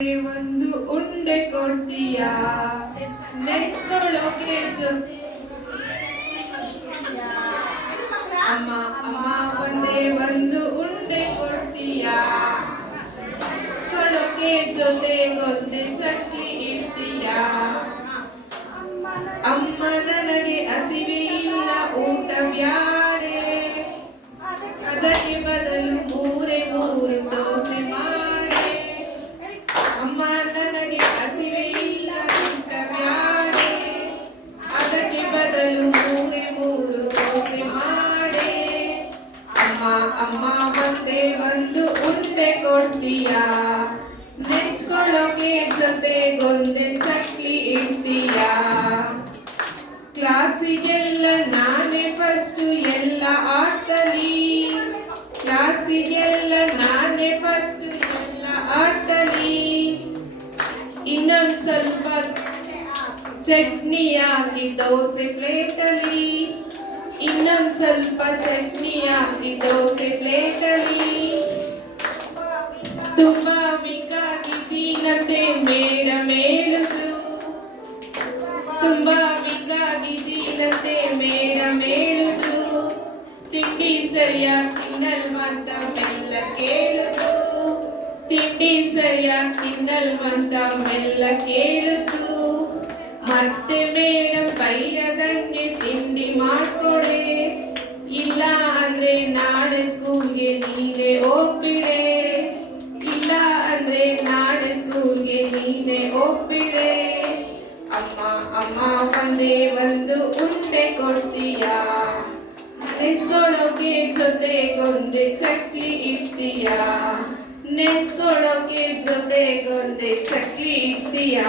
ಒಂದು ಉಂಡೆ ಕೊಡ್ತೀಯಾ ನೆಚ್ಕೊಳ್ಳೋಕೆ ಅಮ್ಮ ಅಮ್ಮ ಒಂದೇ ಒಂದು ಉಂಡೆ ಕೊಡ್ತೀಯಾ ನೆಚ್ಕೊಳ್ಳೋಕೆ ಜೊತೆಗೊಂದೆ ಚಕ್ಕಿ ಇಡ್ತೀಯಾ ಅಮ್ಮ ನನಗೆ ಹಸಿವೆ ಇಲ್ಲ ಊಟ ಬ್ಯಾಡೆ ಅದಕ್ಕೆ ಬದಲು ಮೂರೇ ಮೂರು ದೋಸೆ ಮಾಡೆ ಅಮ್ಮ ನನಗೆ ಹಸಿವೆ ಇಲ್ಲ ಊಟ ಬ್ಯಾಡೆ ಅದಕ್ಕೆ ಬದಲು ಮೂರೇ ಮೂರು ದೋಸೆ ಮಾಡೆ ಅಮ್ಮ ಅಮ್ಮ ಒಂದೇ ಒಂದು ಉಂಡೆ ಕೊಡ್ತೀಯಾ ನೆಚ್ಕೊಳ್ಳೋಕೆ ಜೊತೆಗೊಂದೆ ಚಕ್ಲಿ ಇಡ್ತೀಯಾ ಕ್ಲಾಸಿಗೆಲ್ಲ ನಾನೇ ಫಸ್ಟ್ ಎಲ್ಲ ಆಟಲಿ ಕ್ಲಾಸಿಗೆಲ್ಲ ನಾನೇ ಫಸ್ಟ್ ಎಲ್ಲ ಆಟಲಿ ಇನ್ನೊಂದು ಸ್ವಲ್ಪ ಚಟ್ನಿ ಹಾಕಿ ದೋಸೆ ಪ್ಲೇಟಲ್ಲಿ ಇನ್ನೊಂದು ಸ್ವಲ್ಪ ಚಟ್ನಿ ಹಾಕಿ ದೋಸೆ ಪ್ಲೇಟಲ್ಲಿ ತುಂಬಾ ಬೇಕಾಗಿದ್ದೀನಂತೆ ಮೇಡಮ್ ಹೇಳಿದ್ರು ತುಂಬಾ ಬೇಕಾಗಿದ್ದೀನಂತೆ ಮೇಡಮ್ ಹೇಳಿದ್ರು ತಿಂಡಿ ಸರಿಯಾಗಿ ತಿನ್ನಲ್ವಂತ ಮೆಲ್ಲ ಕೇಳಿದ್ರು ತಿಂಡಿ ಸರಿಯಾಗಿ ತಿನ್ನಲ್ವಂತ ಮೆಲ್ಲ ಕೇಳಿದ್ರು ಮತ್ತೆ ಮೇಡಮ್ ಬೈಯದಂಗೆ ತಿಂಡಿ ಮಾಡ್ಕೊಡೆ ಇಲ್ಲ ಅಂದ್ರೆ ನಾಳೆ ಸ್ಕೂಲ್ಗೆ ನೀನೇ ಹೋಗ್ಬಿಡೆ ಇಲ್ಲ ಅಂದ್ರೆ ನಾಳೆ ಸ್ಕೂಲ್ಗೆ ನೀನೇ ಹೋಗ್ಬಿಡೆ ಅಮ್ಮ ಅಮ್ಮ ಒಂದೇ ಒಂದು ಉಂಡೆ ಕೊಡ್ತೀಯಾ ನೆಚ್ಕೊಳ್ಳೋಕೆ ಜೊತೆಗೊಂದೆ ಚಕ್ಲಿ ಇಡ್ತೀಯಾ ನೆಚ್ಕೊಳ್ಳೋಕೆ ಜೊತೆಗೊಂದೆ ಚಕ್ಲಿ ಇಡ್ತೀಯಾ